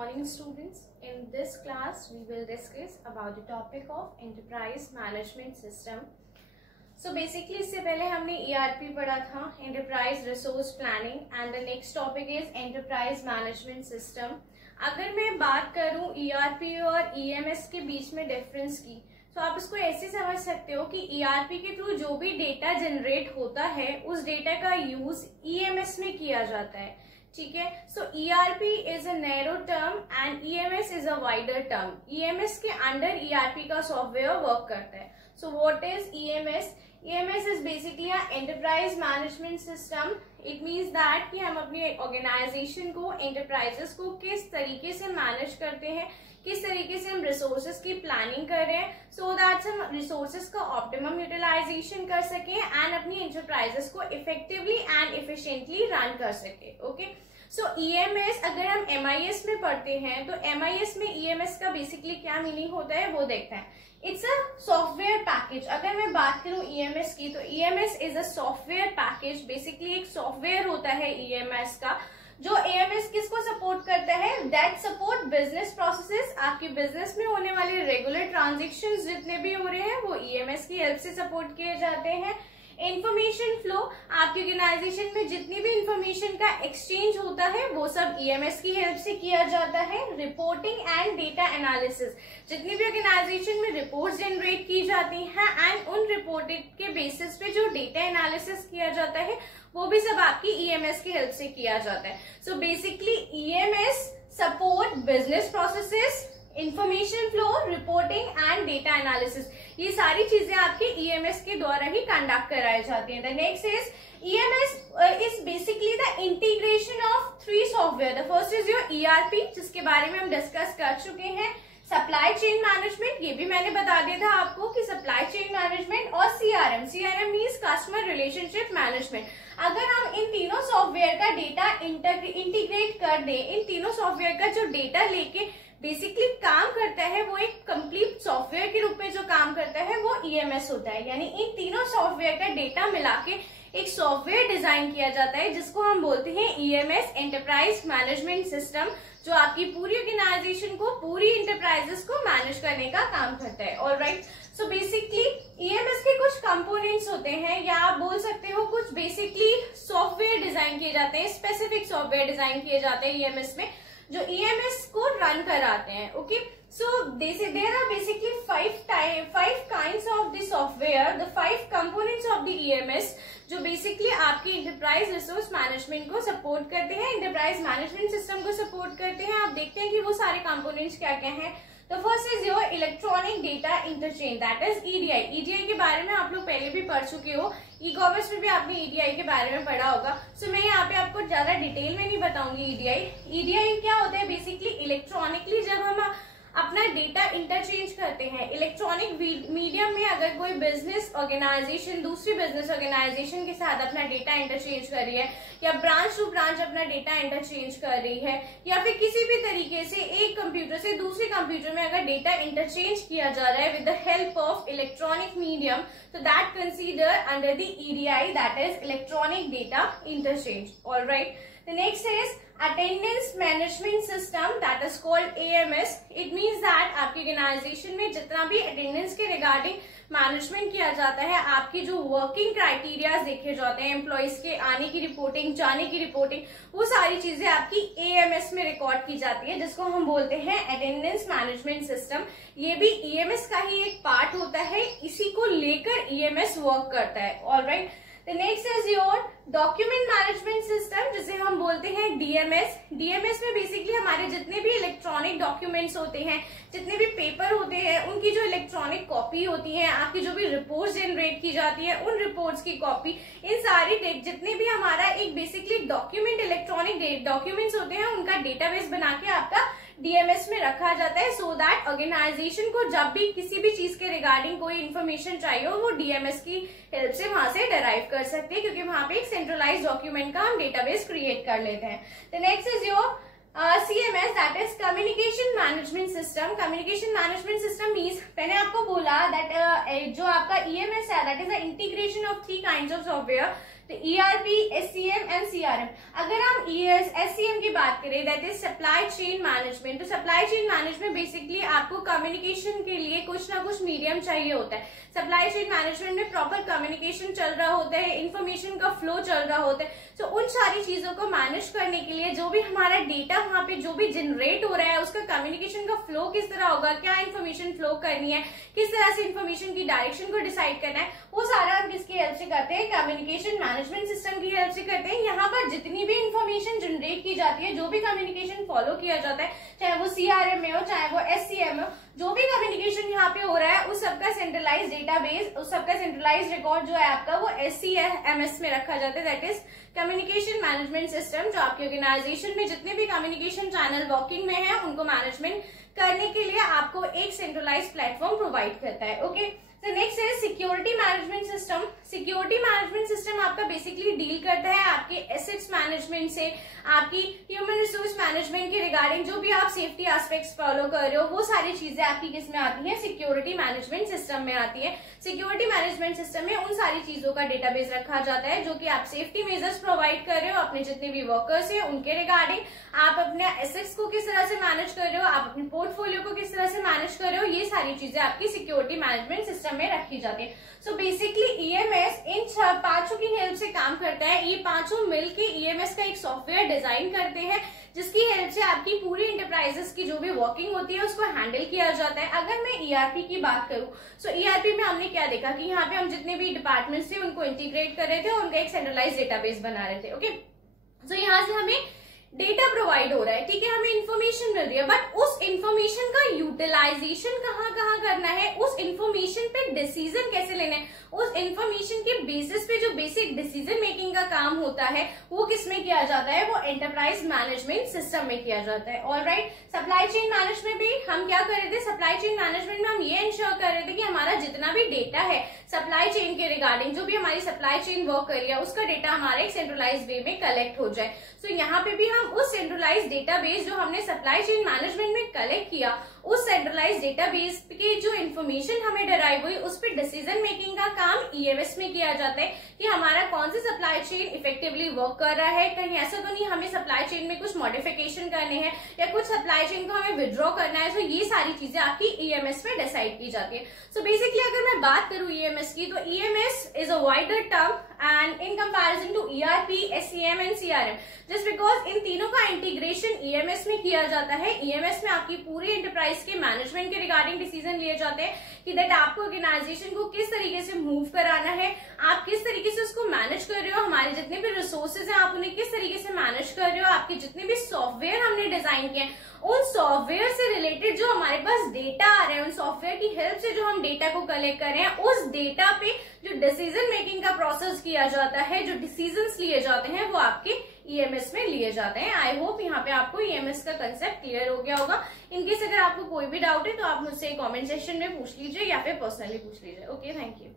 morning students. In this class we will discuss about the topic of enterprise management system. So basically इससे पहले हमने ERP पढ़ा था, enterprise resource planning, and the next topic is enterprise management system. अगर मैं बात करूं ERP और EMS के बीच में डिफरेंस की, तो आप इसको ऐसे समझ सकते हो कि ERP के थ्रू जो भी डेटा जनरेट होता है उस डेटा का यूज EMS में किया जाता है. ठीक है. सो ERP is a narrow term and EMS is a wider term. EMS के अंडर ERP का सॉफ्टवेयर वर्क करता है. So what is EMS? EMS is basically an enterprise management system. It means that कि हम अपनी ऑर्गेनाइजेशन को, enterprises को किस तरीके से मैनेज करते हैं, किस तरीके से हम रिसोर्सेज की प्लानिंग कर रहे हैं, सो दैट हम रिसोर्सेज का ऑप्टिमम यूटिलाइजेशन कर सकें एंड अपनी एंटरप्राइजेस को इफेक्टिवली एंड एफिशिएंटली रन कर सके. ओके. सो EMS अगर हम MIS में पढ़ते हैं तो MIS में EMS का बेसिकली क्या मीनिंग होता है वो देखते हैं. It's a software package. अगर मैं बात करूं EMS की तो EMS is a software package. Basically एक सॉफ्टवेयर होता है EMS का जो EMS किसको सपोर्ट करता है, दैट सपोर्ट बिजनेस प्रोसेसेस. आपकी बिजनेस में होने वाले रेगुलर ट्रांजेक्शन्स जितने भी हो रहे हैं वो EMS की हेल्प से सपोर्ट किए जाते हैं. इंफॉर्मेशन फ्लो, आपकी ऑर्गेनाइजेशन में जितनी भी इंफॉर्मेशन का एक्सचेंज होता है वो सब EMS की हेल्प से किया जाता है. रिपोर्टिंग एंड डेटा एनालिसिस, जितनी भी ऑर्गेनाइजेशन में रिपोर्ट्स जनरेट की जाती हैं एंड उन रिपोर्टेड के बेसिस पे जो डेटा एनालिसिस किया जाता है वो भी सब आपकी EMS की हेल्प से किया जाता है. So basically EMS support business processes, information flow, reporting and data analysis. ये सारी चीजें आपके EMS के द्वारा ही कंडक्ट कराई जाती हैं. The next is EMS is basically the integration of three software. The first is your ERP, जिसके बारे में हम डिस्कस कर चुके हैं. सप्लाई चेन मैनेजमेंट, ये भी मैंने बता दिया था आपको कि सप्लाई चेन मैनेजमेंट, और CRM means customer relationship management. अगर हम इन तीनों सॉफ्टवेयर का डेटा इंटीग्रेट कर दें, इन तीनों सॉफ्टवेयर का जो डेटा लेके बेसिकली काम करता है वो एक कंप्लीट सॉफ्टवेयर के रूप में जो काम करता है वो EMS होता है. यानी इन तीनों सॉफ्टवेयर का डेटा मिला के एक सॉफ्टवेयर डिजाइन किया जाता है जिसको हम बोलते हैं EMS, एंटरप्राइज मैनेजमेंट सिस्टम, जो आपकी पूरी ऑर्गेनाइजेशन को, पूरी इंटरप्राइजेस को मैनेज करने का काम करता है. ऑलराइट. सो बेसिकली EMS के कुछ कंपोनेंट्स होते हैं, या आप बोल सकते हो कुछ बेसिकली सॉफ्टवेयर डिजाइन किए जाते हैं, स्पेसिफिक सॉफ्टवेयर डिजाइन किए जाते हैं EMS में जो EMS को रन कराते हैं. Okay. So there are basically five kinds of the software, the 5 components of the EMS जो बेसिकली आपकी इंटरप्राइज रिसोर्स मैनेजमेंट को सपोर्ट करते हैं, इंटरप्राइज मैनेजमेंट सिस्टम को सपोर्ट करते हैं. आप देखते हैं कि वो सारे कंपोनेंट्स क्या क्या हैं. तो first is your electronic data interchange, that is EDI. EDI के बारे में आप लोग पहले भी पढ़ चुके हो, ई-कॉमर्स में भी आपने EDI के बारे में पढ़ा होगा. सो मैं यहाँ पे आपको ज्यादा डिटेल में नहीं बताऊंगी. EDI क्या होता है? बेसिकली इलेक्ट्रॉनिकली जब हम अपना डेटा इंटरचेंज करते हैं, इलेक्ट्रॉनिक मीडियम में अगर कोई बिजनेस ऑर्गेनाइजेशन दूसरी बिजनेस ऑर्गेनाइजेशन के साथ अपना डेटा इंटरचेंज कर रही है, या ब्रांच टू ब्रांच अपना डेटा इंटरचेंज कर रही है, या फिर किसी भी तरीके से एक कंप्यूटर से दूसरे कंप्यूटर में अगर डेटा इंटरचेंज किया जा रहा है with the help of electronic medium, तो that consider under the EDI, that is electronic data interchange. Alright. The next is attendance management system, that is called AMS. It means that आपकी organisation में जितना भी attendance के regarding management किया जाता है, आपकी जो वर्किंग क्राइटेरिया देखे जाते हैं, एम्प्लॉइज के आने की रिपोर्टिंग, जाने की रिपोर्टिंग, वो सारी चीजें आपकी AMS में रिकॉर्ड की जाती है, जिसको हम बोलते हैं अटेंडेंस मैनेजमेंट सिस्टम. ये भी EMS का ही एक पार्ट होता है, इसी को लेकर EMS वर्क करता है. Alright. The next is your document management system, जिसे हम बोलते हैं DMS. DMS में बेसिकली हमारे जितने भी इलेक्ट्रॉनिक डॉक्यूमेंट्स होते हैं, जितने भी पेपर होते हैं, उनकी जो इलेक्ट्रॉनिक कॉपी होती है, आपकी जो भी रिपोर्ट्स जनरेट की जाती है उन रिपोर्ट्स की कॉपी, इन सारी जितने भी हमारा एक बेसिकली डॉक्यूमेंट, इलेक्ट्रॉनिक डॉक्यूमेंट्स होते हैं, उनका डेटाबेस बना के आपका DMS में रखा जाता है, सो दैट ऑर्गेनाइजेशन को जब भी किसी भी चीज के रिगार्डिंग कोई इन्फॉर्मेशन चाहिए हो वो DMS की हेल्प से वहां से डराइव कर सकते हैं, क्योंकि वहां पे एक सेंट्रलाइज डॉक्यूमेंट का हम डेटाबेस क्रिएट कर लेते हैं. The next is your CMS, that is communication management system. Communication management system means, मैंने आपको बोला दैट जो आपका EMS है that is the integration of 3 kinds of software. तो ERP, SCM एंड CRM। अगर हम SCM की बात करें, that is supply chain management. तो सप्लाई चेन मैनेजमेंट बेसिकली आपको कम्युनिकेशन के लिए कुछ ना कुछ मीडियम चाहिए होता है। सप्लाई चेन मैनेजमेंट में प्रॉपर कम्युनिकेशन चल रहा होता है, इंफॉर्मेशन का फ्लो चल रहा होता है। तो उन सारी चीजों को मैनेज करने के लिए जो भी हमारा डेटा वहां पे जो भी जनरेट हो रहा है, उसका कम्युनिकेशन का फ्लो किस तरह होगा, क्या इन्फॉर्मेशन फ्लो करनी है, किस तरह से इन्फॉर्मेशन की डायरेक्शन को डिसाइड करना है, वो सारा हम किसकी हेल्प से करते हैं, कम्युनिकेशन मैनेजमेंट सिस्टम की हेल्प से करते हैं। यहाँ पर जितनी भी इन्फॉर्मेशन जनरेट की जाती है, जो भी कम्युनिकेशन फॉलो किया जाता है, चाहे वो CRM में हो चाहे वो SCM में हो, जो भी कम्युनिकेशन यहाँ पे हो रहा है उस सबका सेंट्रलाइज डेटाबेस, उस सबका सेंट्रलाइज रिकॉर्ड जो है आपका वो SCMS में रखा जाता है, that is communication management system. जो आपके ऑर्गेनाइजेशन में जितने भी कम्युनिकेशन चैनल वर्किंग में है उनको मैनेजमेंट करने के लिए आपको एक सेंट्रलाइज प्लेटफॉर्म प्रोवाइड करता है। ओके, तो नेक्स्ट है security management system. Security management system आपका बेसिकली डील करता है आपके एसेट्स मैनेजमेंट से, आपकी ह्यूमन रिसोर्स मैनेजमेंट के रिगार्डिंग जो भी आप सेफ्टी एस्पेक्ट्स फॉलो कर रहे हो, वो सारी चीजें आपकी किस में आती हैं, सिक्योरिटी मैनेजमेंट सिस्टम में आती है। सिक्योरिटी मैनेजमेंट सिस्टम में उन सारी चीजों का डेटाबेस रखा जाता है जो कि आप सेफ्टी मेजर्स प्रोवाइड कर रहे हो अपने जितने भी वर्कर्स है उनके रिगार्डिंग, आप अपने एसेट्स को किस तरह से मैनेज कर रहे हो, आप अपने पोर्टफोलियो को किस तरह से मैनेज कर रहे हो, ये सारी चीजें आपकी सिक्योरिटी मैनेजमेंट सिस्टम में रखी जाती है। सो बेसिकली EMS इन पांचों की हेल्प से काम करता है। ये पांचों मिलके EMS का एक सॉफ्टवेयर डिजाइन करते हैं जिसकी हेल्प से आपकी पूरी इंटरप्राइजेस की जो भी वर्किंग होती है उसको हैंडल किया जाता है। अगर मैं ERP की बात करूं, सो ERP में हमने क्या देखा कि यहाँ पे हम जितने भी डिपार्टमेंट्स थे उनको इंटीग्रेट कर रहे थे और उनका एक सेंट्रलाइज डेटाबेस बना रहे थे। ओके, सो यहाँ से हमें डेटा प्रोवाइड हो रहा है, ठीक है, हमें इंफॉर्मेशन मिल रही है, बट उस इंफॉर्मेशन का यूटिलाइजेशन कहाँ कहाँ करना है, उस इंफॉर्मेशन पे डिसीजन कैसे लेना है, उस इंफॉर्मेशन के बेसिस पे जो बेसिक डिसीजन मेकिंग का काम होता है वो किसमें किया जाता है, वो एंटरप्राइज मैनेजमेंट सिस्टम में किया जाता है। ऑलराइट, सप्लाई चेन मैनेजमेंट भी हम क्या कर रहे थे, सप्लाई चेन मैनेजमेंट में हम ये इंश्योर कर रहे थे कि हमारा जितना भी डेटा है सप्लाई चेन के रिगार्डिंग, जो भी हमारी सप्लाई चेन वर्क कर रही है उसका डेटा हमारे एक सेंट्रलाइज वे में कलेक्ट हो जाए। सो यहाँ पे भी हम उस सेंट्रलाइज डेटाबेस जो हमने सप्लाई चेन मैनेजमेंट में कलेक्ट किया, उस सेंट्रलाइज डेटाबेस की जो इन्फॉर्मेशन हमें डिराइव हुई उस पर डिसीजन मेकिंग का काम EMS में किया जाता है कि हमारा कौन C supply chain effectively work कर रहा है, कहीं ऐसा तो नहीं हमें सप्लाई चेन में कुछ मॉडिफिकेशन करने हैं या कुछ सप्लाई चेन को हमें विड्रॉ करना है। तो ये सारी चीजें आपकी EMS में डिसाइड की जाती है। सो बेसिकली अगर मैं बात करूं EMS की, तो EMS is a wider term and in comparison to ERP, SCM and CRM, just because इन तीनों का इंटीग्रेशन EMS में किया जाता है। EMS में आपकी पूरी एंटरप्राइज के मैनेजमेंट के रिगार्डिंग डिसीजन लिए जाते हैं कि दैट आपको ऑर्गेनाइजेशन को किस तरीके से मूव कराना है, आप किस तरीके से उसको मैनेज कर रहे हो, हमारे जितने भी रिसोर्सेज हैं आप उन्हें किस तरीके से मैनेज कर रहे हो, आपके जितने भी सॉफ्टवेयर हमने डिजाइन किए उन सॉफ्टवेयर से रिलेटेड जो हमारे पास डेटा आ रहे हैं, उन सॉफ्टवेयर की हेल्प से जो हम डेटा को कलेक्ट कर रहे हैं, उस डेटा पे जो डिसीजन मेकिंग का प्रोसेस किया जाता है, जो डिसीजंस लिए जाते हैं वो आपके EMS में लिए जाते हैं। आई होप यहाँ पे आपको EMS का कंसेप्ट क्लियर हो गया होगा। इनकेस अगर आपको कोई भी डाउट है तो आप मुझसे कमेंट सेक्शन में पूछ लीजिए या फिर पर्सनली पूछ लीजिए। Okay, thank you.